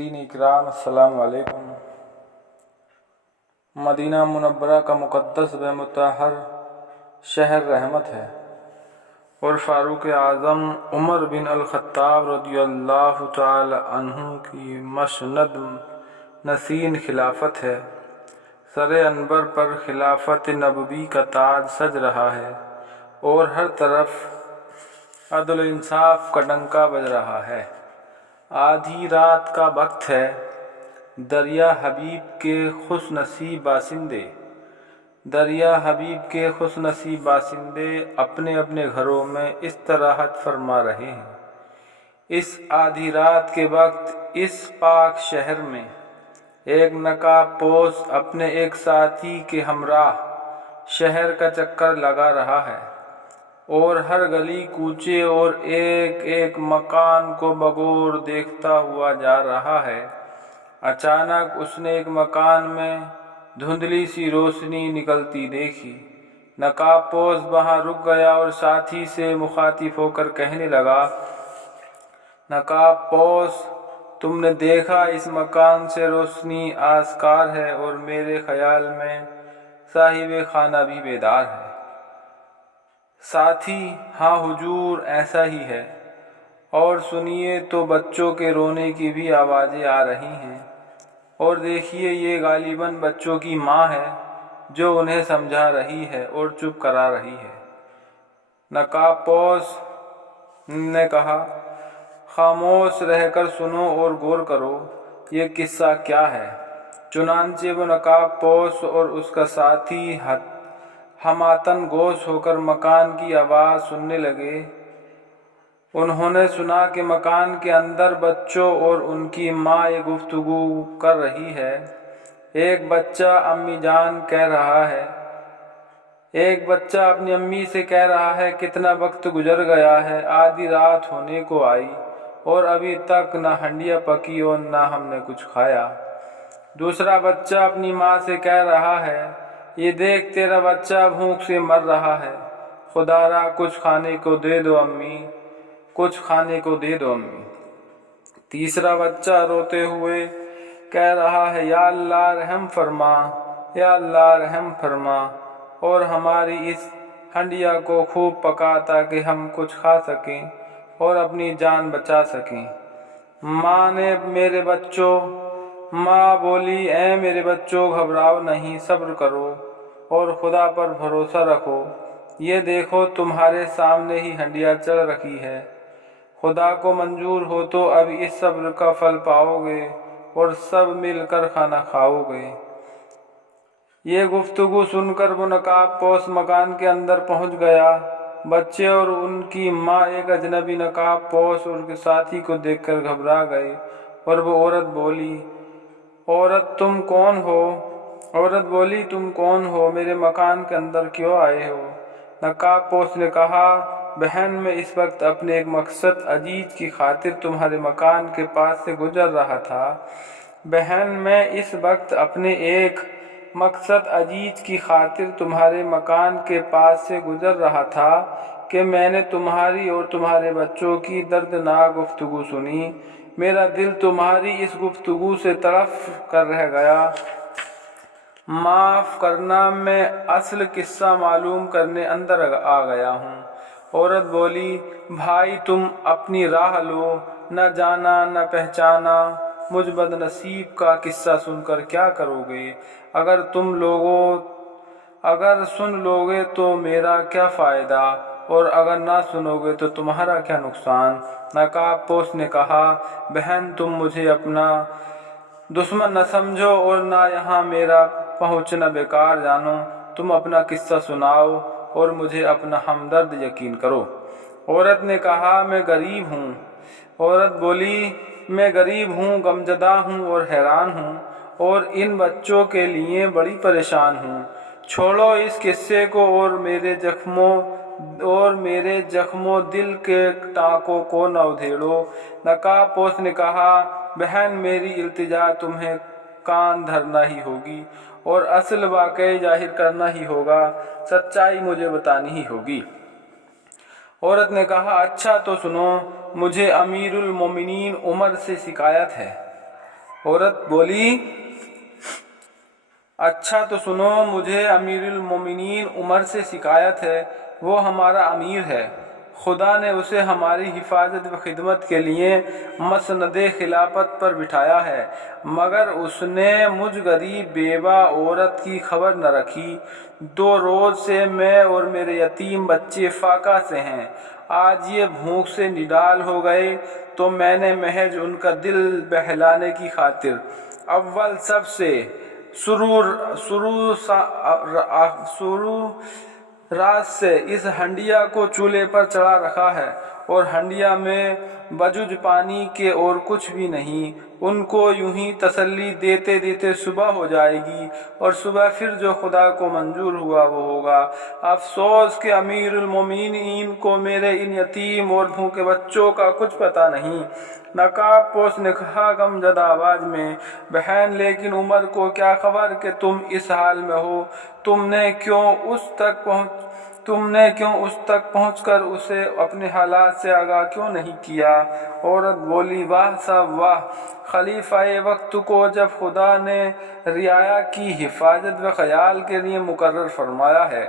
दीन इकराम अस्सलाम वालेकुम। Medina Munawwara का मुक़द्दस व मुतहर शहर रहमत है और फ़ारूक़ आज़म उमर बिन अल-ख़त्ताब रज़ियल्लाहु ताला अन्हु की मसनद नसीन खिलाफत है। सर अनबर पर खिलाफत नबवी का ताज सज रहा है और हर तरफ अदल इंसाफ का डंका बज रहा है। आधी रात का वक्त है। दरिया हबीब के खुशनसीब बासिंदे अपने अपने घरों में इस्तराहत फरमा रहे हैं। इस आधी रात के वक्त इस पाक शहर में एक नकाब पोश अपने एक साथी के हमराह शहर का चक्कर लगा रहा है और हर गली कूचे और एक एक मकान को बगौर देखता हुआ जा रहा है। अचानक उसने एक मकान में धुंधली सी रोशनी निकलती देखी। नकाबपोश वहां रुक गया और साथी से मुखातिब होकर कहने लगा, नकाबपोश, तुमने देखा इस मकान से रोशनी आस्कार है और मेरे ख्याल में साहिब खाना भी बेदार है। साथी, हाँ हुजूर, ऐसा ही है। और सुनिए तो बच्चों के रोने की भी आवाज़ें आ रही हैं और देखिए ये गालिबन बच्चों की माँ है जो उन्हें समझा रही है और चुप करा रही है। नकाबपोश ने कहा, खामोश रहकर सुनो और गौर करो, ये किस्सा क्या है। चुनांचे वो नकाबपोश और उसका साथी हमातन गोश होकर मकान की आवाज़ सुनने लगे। उन्होंने सुना कि मकान के अंदर बच्चों और उनकी माँ ये गुफ्तगू कर रही है। एक बच्चा अम्मी जान कह रहा है, एक बच्चा अपनी अम्मी से कह रहा है, कितना वक्त गुजर गया है, आधी रात होने को आई और अभी तक ना हंडिया पकी और ना हमने कुछ खाया। दूसरा बच्चा अपनी माँ से कह रहा है, ये देख तेरा बच्चा भूख से मर रहा है, खुदारा कुछ खाने को दे दो अम्मी, कुछ खाने को दे दो अम्मी। तीसरा बच्चा रोते हुए कह रहा है, या अल्लाह रहम फरमा, या अल्लाह रहम फरमा और हमारी इस हंडिया को खूब पका ताकि हम कुछ खा सकें और अपनी जान बचा सकें। माँ बोली, ऐ मेरे बच्चों, घबराओ नहीं, सब्र करो और खुदा पर भरोसा रखो। ये देखो तुम्हारे सामने ही हंडिया चल रही है। खुदा को मंजूर हो तो अब इस सब्र का फल पाओगे और सब मिलकर खाना खाओगे। ये गुफ्तगू सुनकर वो नकाबपोश मकान के अंदर पहुंच गया। बच्चे और उनकी माँ एक अजनबी नकाबपोश और उसके साथी को देखकर घबरा गए और वो औरत बोली, तुम कौन हो, मेरे मकान के अंदर क्यों आए हो। नकाबपोश ने कहा, बहन, मैं इस वक्त अपने एक मकसद अजीज की खातिर तुम्हारे मकान के पास से गुजर रहा था। बहन, मैं इस वक्त अपने एक मकसद अजीज की खातिर तुम्हारे मकान के पास से गुजर रहा था कि मैंने तुम्हारी और तुम्हारे बच्चों की दर्दनाक गुफ्तगू सुनी। मेरा दिल तुम्हारी इस गुफ्तगू से तड़प कर रह गया। माफ़ करना, मैं असल किस्सा मालूम करने अंदर आ गया हूँ। औरत बोली, भाई तुम अपनी राह लो, न जाना न पहचाना, मुझ बदनसीब का किस्सा सुनकर क्या करोगे। अगर सुन लोगे तो मेरा क्या फ़ायदा और अगर ना सुनोगे तो तुम्हारा क्या नुकसान। नकाबपोश ने कहा, बहन, तुम मुझे अपना दुश्मन न समझो और ना यहाँ मेरा पहुँचना बेकार जानो। तुम अपना किस्सा सुनाओ और मुझे अपना हमदर्द यकीन करो। औरत ने कहा, मैं गरीब हूँ। औरत बोली, मैं गरीब हूँ, गमज़दा हूँ और हैरान हूँ और इन बच्चों के लिए बड़ी परेशान हूँ। छोड़ो इस किस्से को और मेरे जख्मों दिल के टाँकों को न उधेड़ो। नकाबपोश ने कहा, बहन, मेरी इल्तिजा तुम्हें कान धरना ही होगी और असल वाक़ई जाहिर करना ही होगा, सच्चाई मुझे बतानी ही होगी। औरत ने कहा, अच्छा तो सुनो, मुझे अमीरुल मोमिनीन उमर से शिकायत है। औरत बोली, अच्छा तो सुनो, मुझे अमीरुल मोमिनीन उमर से शिकायत है, वो हमारा अमीर है। खुदा ने उसे हमारी हिफाजत व खिदमत के लिए मसनदे खिलाफत पर बिठाया है, मगर उसने मुझ गरीब बेवा औरत की खबर न रखी। 2 रोज़ से मैं और मेरे यतीम बच्चे फाका से हैं। आज ये भूख से निडाल हो गए तो मैंने महज उनका दिल बहलाने की खातिर अव्वल सबसे शुरू रात से इस हंडिया को चूल्हे पर चढ़ा रखा है, और हंडिया में बजुज पानी के और कुछ भी नहीं। उनको यूं ही तसल्ली देते देते सुबह हो जाएगी, और सुबह फिर जो खुदा को मंजूर हुआ वो होगा। अफसोस कि अमीरुल मोमिनीन को मेरे इन यतीम और भूखे बच्चों का कुछ पता नहीं। नकाब पोश ने कहा गमजदा आवाज में, बहन, लेकिन उमर को क्या खबर कि तुम इस हाल में हो? तुमने क्यों उस तक पहुंचकर उसे अपने हालात से आगाह क्यों नहीं किया? औरत बोली, वाह साहब वाह, खलीफाए वक्त को जब खुदा ने रियाया की हिफाजत व ख्याल के लिए मुकर्रर फरमाया है,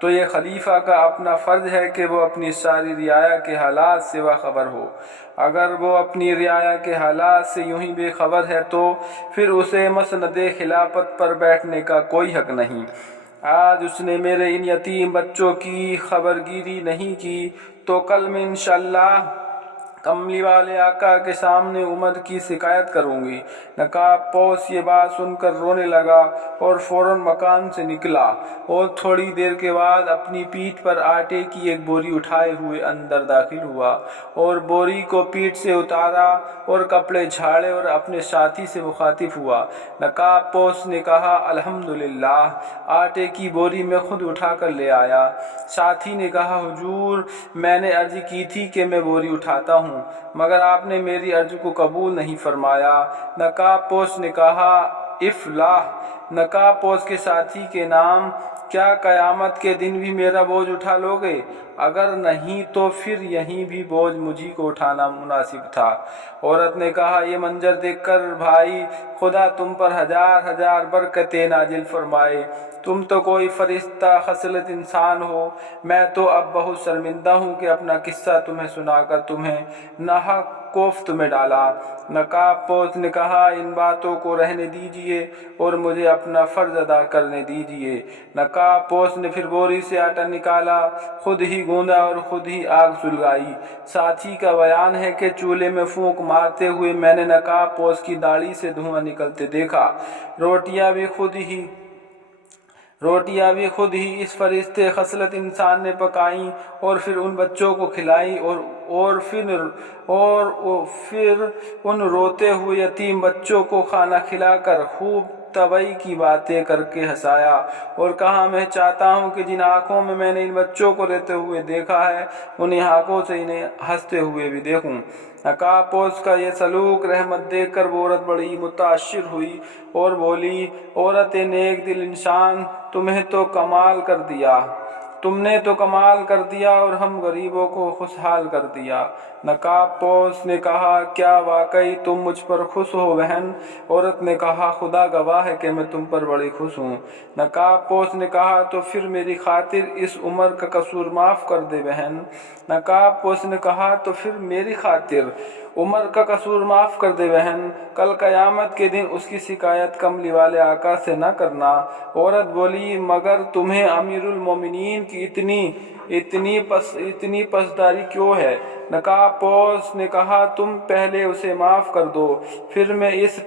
तो ये खलीफा का अपना फ़र्ज है कि वो अपनी सारी रियाया के हालात से बाखबर हो। अगर वो अपनी रियाया के हालात से यूं ही बेखबर है तो फिर उसे मसनदे खिलाफत पर बैठने का कोई हक नहीं। आज उसने मेरे इन यतीम बच्चों की खबरगिरी नहीं की तो कल मैं इंशाअल्लाह कमली वाले आका के सामने उमर की शिकायत करूंगी। नकाब पोश ये बात सुनकर रोने लगा और फौरन मकान से निकला, और थोड़ी देर के बाद अपनी पीठ पर आटे की एक बोरी उठाए हुए अंदर दाखिल हुआ और बोरी को पीठ से उतारा और कपड़े झाड़े और अपने साथी से मुखातिब हुआ। नकाब पोश ने कहा, अल्हम्दुलिल्लाह, आटे की बोरी मैं खुद उठा कर ले आया। साथी ने कहा, हुजूर, मैंने अर्ज की थी कि मैं बोरी उठाता हूँ, मगर आपने मेरी अर्ज को कबूल नहीं फरमाया। नकाब पोश ने कहा, इफ़लाह, नकाब पोश के साथी के नाम, क्या क़यामत के दिन भी मेरा बोझ उठा लोगे? अगर नहीं तो फिर यहीं भी बोझ मुझी को उठाना मुनासिब था। औरत ने कहा, ये मंजर देखकर भाई, खुदा तुम पर हजार हजार बरकतें नाजिल फरमाए। तुम तो कोई फरिश्ता खसलत इंसान हो। मैं तो अब बहुत शर्मिंदा हूँ कि अपना किस्सा तुम्हें सुनाकर तुम्हें नाहक कोफ्त में डाला। नकाब पोश ने कहा, इन बातों को रहने दीजिए और मुझे अपना फ़र्ज अदा करने दीजिए। नकाब पोश ने फिर बोरी से आटा निकाला, खुद ही गूंदा और खुद ही आग सुलगाई। साथी का बयान है कि चूल्हे में फूंक मारते हुए मैंने नकाब पोश की दाढ़ी से धुआं निकलते देखा। रोटियां भी खुद ही इस फरिश्ते खसलत इंसान ने पकाई और फिर उन बच्चों को खिलाई और फिर उन रोते हुए यतीम बच्चों को खाना खिलाकर खूब तबई की बातें करके हंसाया और कहा, मैं चाहता हूँ कि जिन आँखों में मैंने इन बच्चों को रोते हुए देखा है, उन्हीं आँखों से इन्हें हंसते हुए भी देखूं। नकाब पोश का ये सलूक रहमत देखकर वो औरत बड़ी मुताशिर हुई और बोली, औरत नेक दिल इंसान, तुमने तो कमाल कर दिया और हम गरीबों को खुशहाल कर दिया। नकाब पोश ने कहा, क्या वाकई तुम मुझ पर खुश हो बहन? औरत ने कहा, खुदा गवाह है कि मैं तुम पर बड़ी खुश हूँ। नकाब पोश ने कहा, तो फिर मेरी खातिर इस उम्र का कसूर माफ़ कर दे बहन। नकाब पोश ने कहा, तो फिर मेरी खातिर उमर का कसूर माफ़ कर दे बहन। कल क़यामत के दिन उसकी शिकायत कमली वाले आका से न करना। औरत बोली, मगर तुम्हें अमीरुल मोमिनीन की इतनी पसदारी क्यों है? नकाब पोश ने कहा, तुम पहले उसे माफ़ कर दो, फिर मैं इस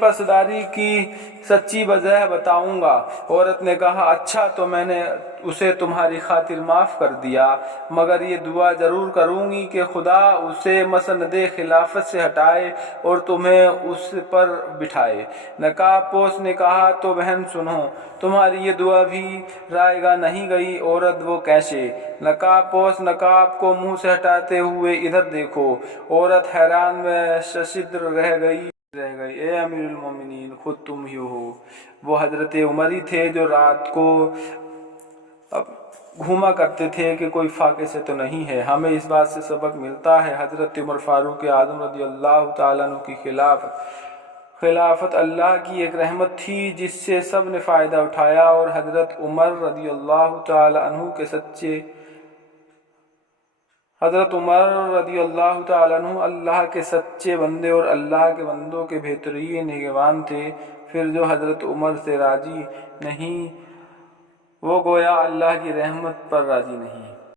पसदारी की सच्ची वजह बताऊंगा। औरत ने कहा, अच्छा, तो मैंने उसे तुम्हारी खातिर माफ़ कर दिया, मगर ये दुआ ज़रूर करूंगी कि खुदा उसे मसनदे खिलाफत से हटाए और तुम्हें उस पर बिठाए। नकाब पोश ने कहा, तो बहन सुनो, तुम्हारी ये दुआ भी रायगा नहीं गई। औरत, वो कैसे? नकाब पोश नकाब को मुंह से हटाते हुए, इधर देखो। औरत हैरान व शर्मिंदा रह गई। ए अमीरुल मोमिनीन, खुद तुम ही हो। वो हजरत उमर ही थे जो रात को گھوما کرتے تھے کہ کوئی فاقے سے تو نہیں ہے۔ ہمیں اس بات سے سبق ملتا ہے حضرت عمر فاروق اعظم رضی اللہ تعالیٰ عنہ کی خلافت اللہ کی ایک رحمت تھی جس سے سب نے فائدہ اٹھایا، اور حضرت عمر رضی اللہ تعالیٰ عنہ اللہ کے سچے بندے اور اللہ کے بندوں کے بہترین نگہبان تھے۔ پھر جو حضرت عمر سے راضی نہیں وہ گویا اللہ کی رحمت پر راضی نہیں۔